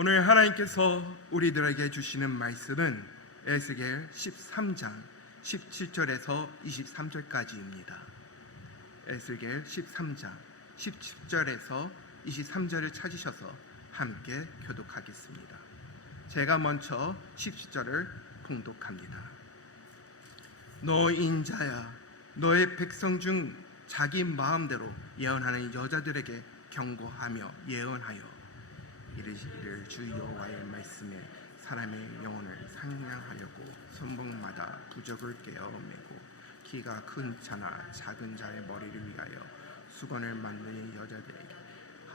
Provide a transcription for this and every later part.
오늘 하나님께서 우리들에게 주시는 말씀은 에스겔 13장 17절에서 23절까지입니다. 에스겔 13장 17절에서 23절을 찾으셔서 함께 교독하겠습니다. 제가 먼저 17절을 봉독합니다. 너 인자야, 너의 백성 중 자기 마음대로 예언하는 여자들에게 경고하며 예언하여 이르시기를 주 여호와의 말씀에 사람의 영혼을 상냥하려고 손목마다 부적을 깨어 매고 키가 큰 자나 작은 자의 머리를 위하여 수건을 만드는 여자들에게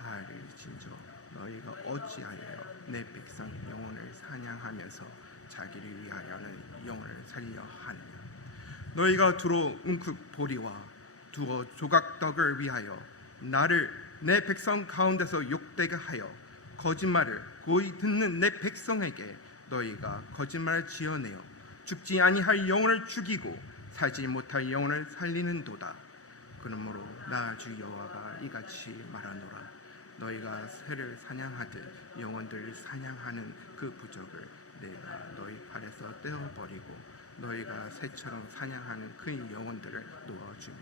하를 진저 너희가 어찌하여 내 백성 영혼을 사냥하면서 자기를 위하여는 영혼을 살려 하느냐. 너희가 두로 웅크보리와 두어 조각떡을 위하여 나를 내 백성 가운데서 욕되게 하여 거짓말을 고이 듣는 내 백성에게 너희가 거짓말을 지어내어 죽지 아니할 영혼을 죽이고 살지 못할 영혼을 살리는도다. 그러므로 나 주 여호와가 이같이 말하노라. 너희가 새를 사냥하듯 영혼들을 사냥하는 그 부적을 내가 너희 팔에서 떼어버리고 너희가 새처럼 사냥하는 그 영혼들을 놓아주며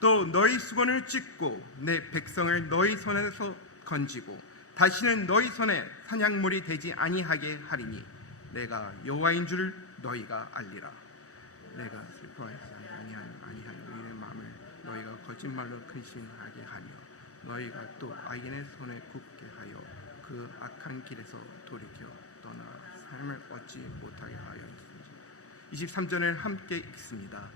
또 너희 수건을 찢고 내 백성을 너희 손에서 건지고 다시는 너희 손에 사냥물이 되지 아니하게 하리니 내가 여호와인 줄 너희가 알리라. 내가 슬퍼하지 아니한 너희의 마음을 너희가 거짓말로 근심하게 하며 너희가 또 악인의 손에 굽게 하여 그 악한 길에서 돌이켜 떠나 삶을 얻지 못하게 하였으니 23절을 함께 읽습니다.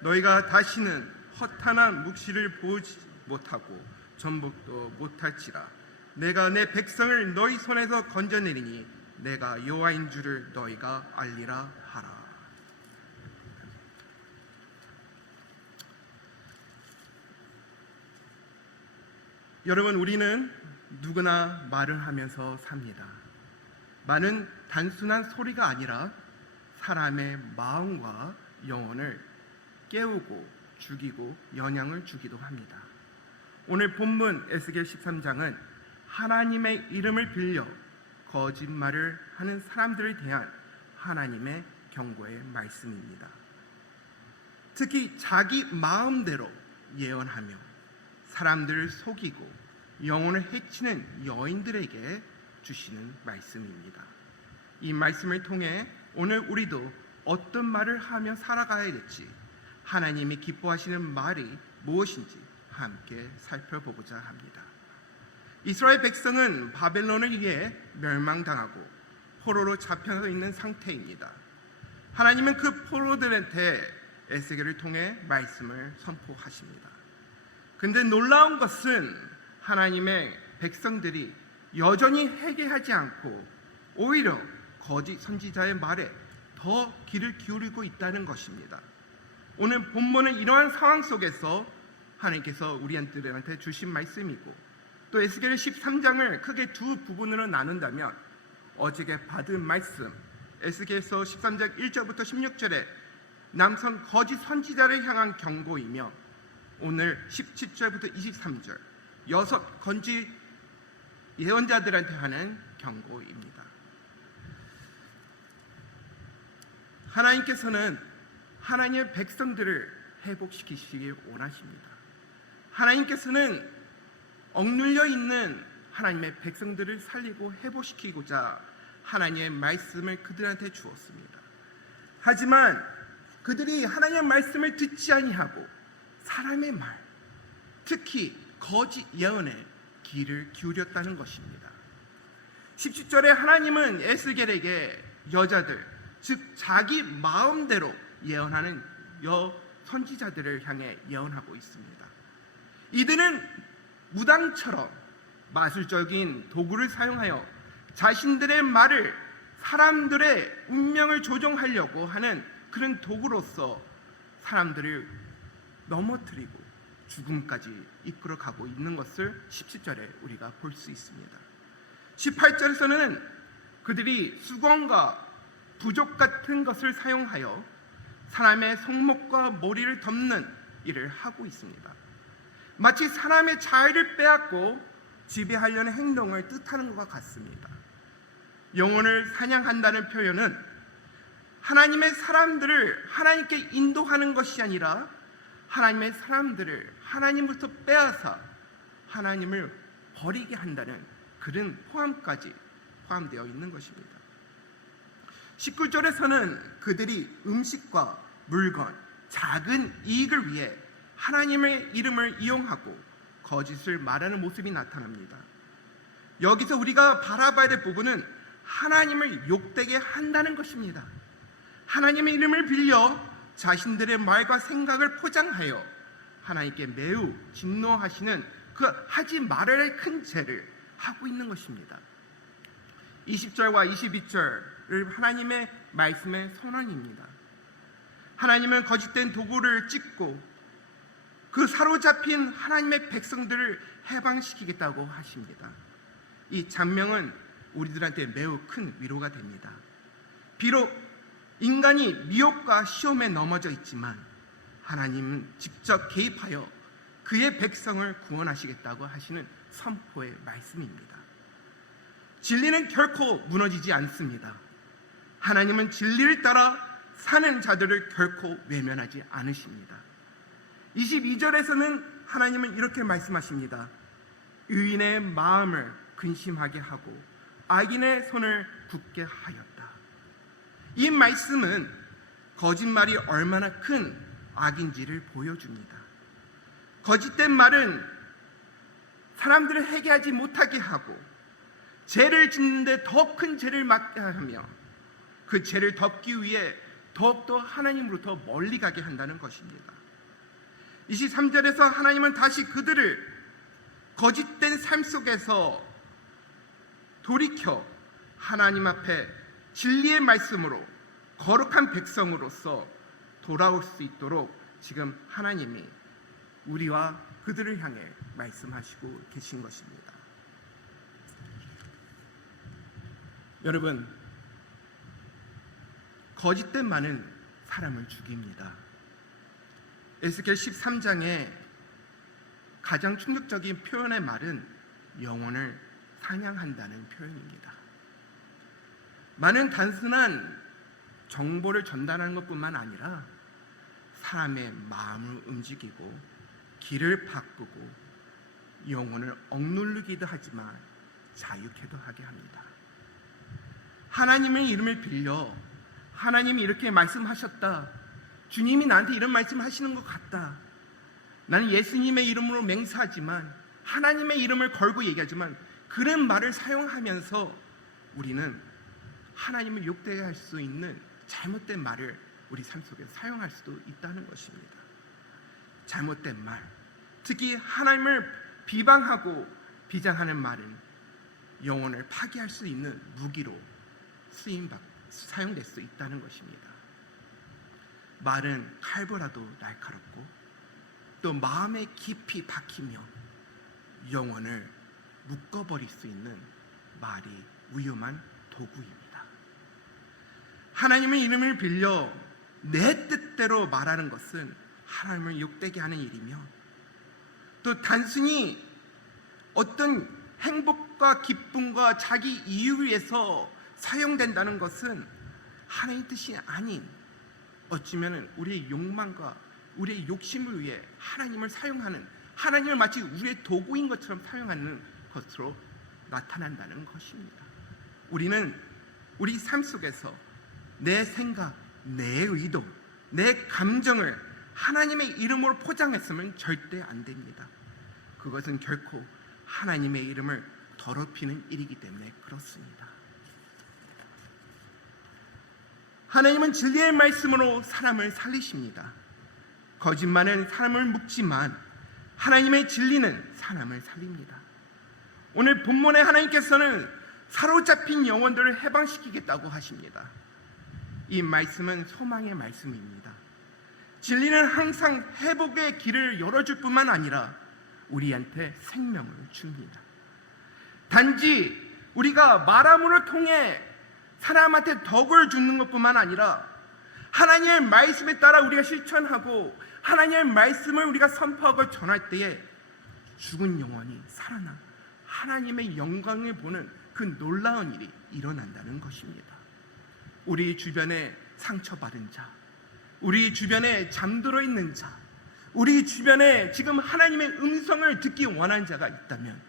너희가 다시는 허탄한 묵시를 보지 못하고 전복도 못할지라. 내가 내 백성을 너희 손에서 건져내리니 내가 여호와인 줄을 너희가 알리라 하라. 여러분, 우리는 누구나 말을 하면서 삽니다. 말은 단순한 소리가 아니라 사람의 마음과 영혼을 깨우고 죽이고 영향을 주기도 합니다. 오늘 본문 에스겔 13장은 하나님의 이름을 빌려 거짓말을 하는 사람들에 대한 하나님의 경고의 말씀입니다. 특히 자기 마음대로 예언하며 사람들을 속이고 영혼을 해치는 여인들에게 주시는 말씀입니다. 이 말씀을 통해 오늘 우리도 어떤 말을 하며 살아가야 될지, 하나님이 기뻐하시는 말이 무엇인지 함께 살펴보고자 합니다. 이스라엘 백성은 바벨론에 의해 멸망당하고 포로로 잡혀 있는 상태입니다. 하나님은 그 포로들한테 에스겔을 통해 말씀을 선포하십니다. 근데 놀라운 것은 하나님의 백성들이 여전히 회개하지 않고 오히려 거짓 선지자의 말에 더 귀를 기울이고 있다는 것입니다. 오늘 본문은 이러한 상황 속에서 하나님께서 우리한테 주신 말씀이고, 또 에스겔 13장을 크게 두 부분으로 나눈다면 어제게 받은 말씀 에스겔서 13장 1절부터 16절에 남성 거짓 선지자를 향한 경고이며, 오늘 17절부터 23절 여섯 건지 예언자들한테 하는 경고입니다. 하나님께서는 하나님의 백성들을 회복시키시길 원하십니다. 하나님께서는 억눌려 있는 하나님의 백성들을 살리고 회복시키고자 하나님의 말씀을 그들한테 주었습니다. 하지만 그들이 하나님의 말씀을 듣지 아니하고 사람의 말, 특히 거짓 예언에 귀를 기울였다는 것입니다. 17절에 하나님은 에스겔에게 여자들, 즉 자기 마음대로 예언하는 선지자들을 향해 예언하고 있습니다. 이들은 무당처럼 마술적인 도구를 사용하여 자신들의 말을 사람들의 운명을 조종하려고 하는 그런 도구로서 사람들을 넘어뜨리고 죽음까지 이끌어가고 있는 것을 17절에 우리가 볼 수 있습니다. 18절에서는 그들이 수건과 부족 같은 것을 사용하여 사람의 손목과 머리를 덮는 일을 하고 있습니다. 마치 사람의 자유를 빼앗고 지배하려는 행동을 뜻하는 것과 같습니다. 영혼을 사냥한다는 표현은 하나님의 사람들을 하나님께 인도하는 것이 아니라 하나님의 사람들을 하나님부터 빼앗아 하나님을 버리게 한다는 그런 포함까지 포함되어 있는 것입니다. 19절에서는 그들이 음식과 물건, 작은 이익을 위해 하나님의 이름을 이용하고 거짓을 말하는 모습이 나타납니다. 여기서 우리가 바라봐야 될 부분은 하나님을 욕되게 한다는 것입니다. 하나님의 이름을 빌려 자신들의 말과 생각을 포장하여 하나님께 매우 진노하시는 그 하지 말아야 할 큰 죄를 하고 있는 것입니다. 20절과 22절을 하나님의 말씀의 선언입니다. 하나님은 거짓된 도구를 찢고 그 사로잡힌 하나님의 백성들을 해방시키겠다고 하십니다. 이 잔명은 우리들한테 매우 큰 위로가 됩니다. 비록 인간이 미혹과 시험에 넘어져 있지만 하나님은 직접 개입하여 그의 백성을 구원하시겠다고 하시는 선포의 말씀입니다. 진리는 결코 무너지지 않습니다. 하나님은 진리를 따라 사는 자들을 결코 외면하지 않으십니다. 22절에서는 하나님은 이렇게 말씀하십니다. 의인의 마음을 근심하게 하고 악인의 손을 굳게 하였다. 이 말씀은 거짓말이 얼마나 큰 악인지를 보여줍니다. 거짓된 말은 사람들을 회개하지 못하게 하고 죄를 짓는데 더 큰 죄를 맡게 하며 그 죄를 덮기 위해 더욱더 하나님으로부터 멀리 가게 한다는 것입니다. 23절에서 하나님은 다시 그들을 거짓된 삶 속에서 돌이켜 하나님 앞에 진리의 말씀으로 거룩한 백성으로서 돌아올 수 있도록 지금 하나님이 우리와 그들을 향해 말씀하시고 계신 것입니다. 여러분, 거짓된 말은 사람을 죽입니다. 에스겔 13장에 가장 충격적인 표현의 말은 영혼을 사냥한다는 표현입니다. 말은 단순한 정보를 전달하는 것뿐만 아니라 사람의 마음을 움직이고 길을 바꾸고 영혼을 억누르기도 하지만 자유케도 하게 합니다. 하나님의 이름을 빌려 하나님이 이렇게 말씀하셨다, 주님이 나한테 이런 말씀을 하시는 것 같다, 나는 예수님의 이름으로 맹세하지만 하나님의 이름을 걸고 얘기하지만 그런 말을 사용하면서 우리는 하나님을 욕되게 할 수 있는 잘못된 말을 우리 삶 속에 사용할 수도 있다는 것입니다. 잘못된 말, 특히 하나님을 비방하고 비장하는 말은 영혼을 파괴할 수 있는 무기로 사용될 수 있다는 것입니다. 말은 칼보라도 날카롭고 또 마음에 깊이 박히며 영혼을 묶어버릴 수 있는 말이 위험한 도구입니다. 하나님의 이름을 빌려 내 뜻대로 말하는 것은 하나님을 욕되게 하는 일이며 또 단순히 어떤 행복과 기쁨과 자기 이유를 위해서 사용된다는 것은 하나님의 뜻이 아닌 어쩌면 우리의 욕망과 우리의 욕심을 위해 하나님을 사용하는, 하나님을 마치 우리의 도구인 것처럼 사용하는 것으로 나타난다는 것입니다. 우리는 우리 삶 속에서 내 생각, 내 의도, 내 감정을 하나님의 이름으로 포장했으면 절대 안 됩니다. 그것은 결코 하나님의 이름을 더럽히는 일이기 때문에 그렇습니다. 하나님은 진리의 말씀으로 사람을 살리십니다. 거짓말은 사람을 묶지만 하나님의 진리는 사람을 살립니다. 오늘 본문에 하나님께서는 사로잡힌 영혼들을 해방시키겠다고 하십니다. 이 말씀은 소망의 말씀입니다. 진리는 항상 회복의 길을 열어줄 뿐만 아니라 우리한테 생명을 줍니다. 단지 우리가 말함으로 통해 사람한테 덕을 주는 것뿐만 아니라 하나님의 말씀에 따라 우리가 실천하고 하나님의 말씀을 우리가 선포하고 전할 때에 죽은 영혼이 살아나 하나님의 영광을 보는 그 놀라운 일이 일어난다는 것입니다. 우리 주변에 상처받은 자, 우리 주변에 잠들어 있는 자, 우리 주변에 지금 하나님의 음성을 듣기 원하는 자가 있다면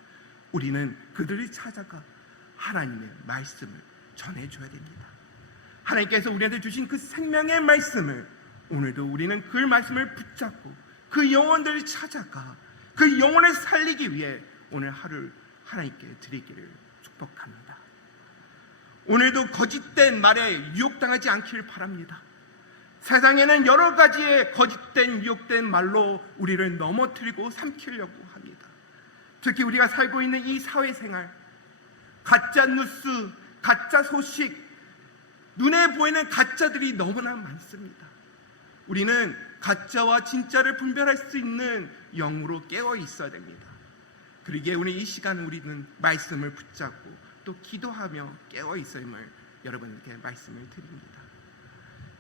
우리는 그들을 찾아가 하나님의 말씀을 전해줘야 됩니다. 하나님께서 우리한테 주신 그 생명의 말씀을 오늘도 우리는 그 말씀을 붙잡고 그 영혼들을 찾아가 그 영혼을 살리기 위해 오늘 하루를 하나님께 드리기를 축복합니다. 오늘도 거짓된 말에 유혹당하지 않기를 바랍니다. 세상에는 여러 가지의 거짓된 유혹된 말로 우리를 넘어뜨리고 삼키려고 합니다. 특히 우리가 살고 있는 이 사회생활, 가짜 뉴스, 가짜 소식, 눈에 보이는 가짜들이 너무나 많습니다. 우리는 가짜와 진짜를 분별할 수 있는 영으로 깨어 있어야 됩니다. 그러기에 오늘 이 시간 우리는 말씀을 붙잡고 또 기도하며 깨어 있음을 여러분께 말씀을 드립니다.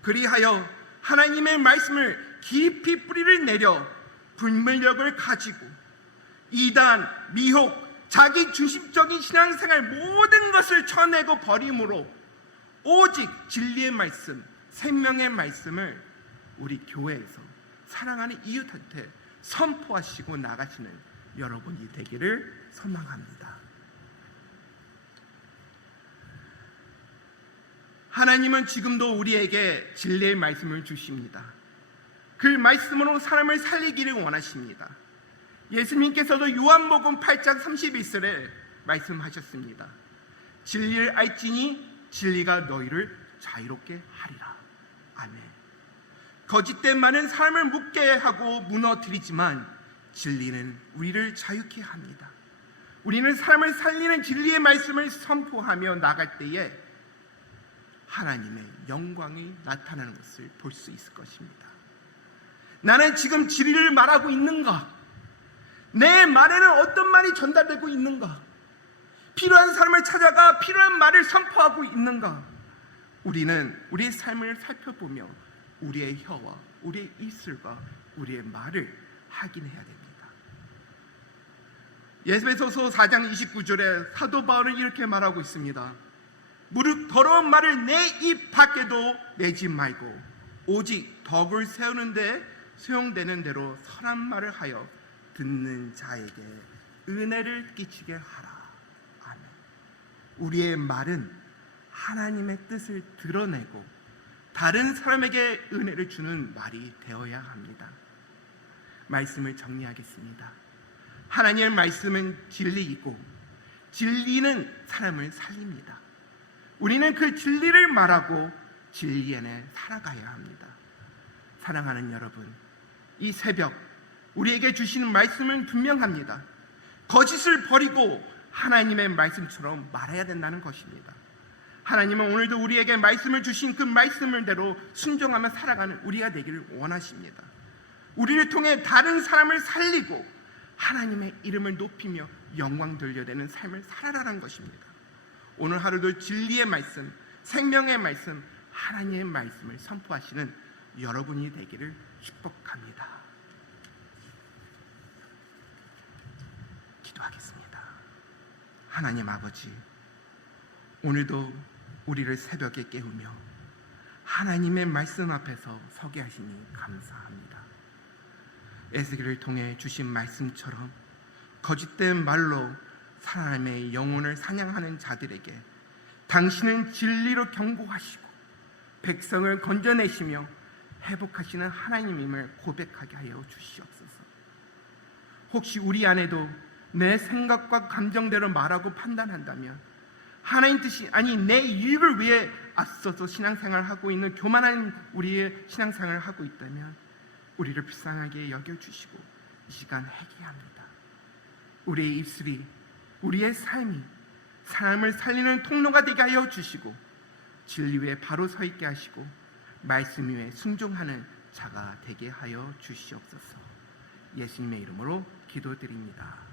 그리하여 하나님의 말씀을 깊이 뿌리를 내려 분별력을 가지고 이단, 미혹, 자기 중심적인 신앙생활 모든 것을 쳐내고 버림으로 오직 진리의 말씀, 생명의 말씀을 우리 교회에서 사랑하는 이웃한테 선포하시고 나가시는 여러분이 되기를 소망합니다. 하나님은 지금도 우리에게 진리의 말씀을 주십니다. 그 말씀으로 사람을 살리기를 원하십니다. 예수님께서도 요한복음 8장 31절에 말씀하셨습니다. 진리를 알지니 진리가 너희를 자유롭게 하리라. 아멘. 거짓된 말은 사람을 묶게 하고 무너뜨리지만 진리는 우리를 자유케 합니다. 우리는 사람을 살리는 진리의 말씀을 선포하며 나갈 때에 하나님의 영광이 나타나는 것을 볼 수 있을 것입니다. 나는 지금 진리를 말하고 있는가? 내 말에는 어떤 말이 전달되고 있는가? 필요한 사람을 찾아가 필요한 말을 선포하고 있는가? 우리는 우리의 삶을 살펴보며 우리의 혀와 우리의 입술과 우리의 말을 확인해야 됩니다. 에베소서 4장 29절에 사도 바울은 이렇게 말하고 있습니다. 무릇 더러운 말을 내 입 밖에도 내지 말고 오직 덕을 세우는데 수용되는 대로 선한 말을 하여 듣는 자에게 은혜를 끼치게 하라. 아멘. 우리의 말은 하나님의 뜻을 드러내고 다른 사람에게 은혜를 주는 말이 되어야 합니다. 말씀을 정리하겠습니다. 하나님의 말씀은 진리이고 진리는 사람을 살립니다. 우리는 그 진리를 말하고 진리 안에 살아가야 합니다. 사랑하는 여러분, 이 새벽 우리에게 주시는 말씀은 분명합니다. 거짓을 버리고 하나님의 말씀처럼 말해야 된다는 것입니다. 하나님은 오늘도 우리에게 말씀을 주신 그 말씀을대로 순종하며 살아가는 우리가 되기를 원하십니다. 우리를 통해 다른 사람을 살리고 하나님의 이름을 높이며 영광 돌려내는 삶을 살아라는 것입니다. 오늘 하루도 진리의 말씀, 생명의 말씀, 하나님의 말씀을 선포하시는 여러분이 되기를 축복합니다. 기도하겠습니다. 하나님 아버지, 오늘도 우리를 새벽에 깨우며 하나님의 말씀 앞에서 서게 하시니 감사합니다. 에스겔을 통해 주신 말씀처럼 거짓된 말로 사람의 영혼을 사냥하는 자들에게 당신은 진리로 경고하시고 백성을 건져내시며 회복하시는 하나님임을 고백하게 하여 주시옵소서. 혹시 우리 안에도 내 생각과 감정대로 말하고 판단한다면 하나님 뜻이 아니 내 이익을 위해 앞서서 신앙생활을 하고 있는 교만한 우리의 신앙생활을 하고 있다면 우리를 불쌍하게 여겨주시고 이 시간 회개합니다. 우리의 입술이 우리의 삶이 사람을 살리는 통로가 되게 하여 주시고 진리 위에 바로 서 있게 하시고 말씀 위에 순종하는 자가 되게 하여 주시옵소서. 예수님의 이름으로 기도드립니다.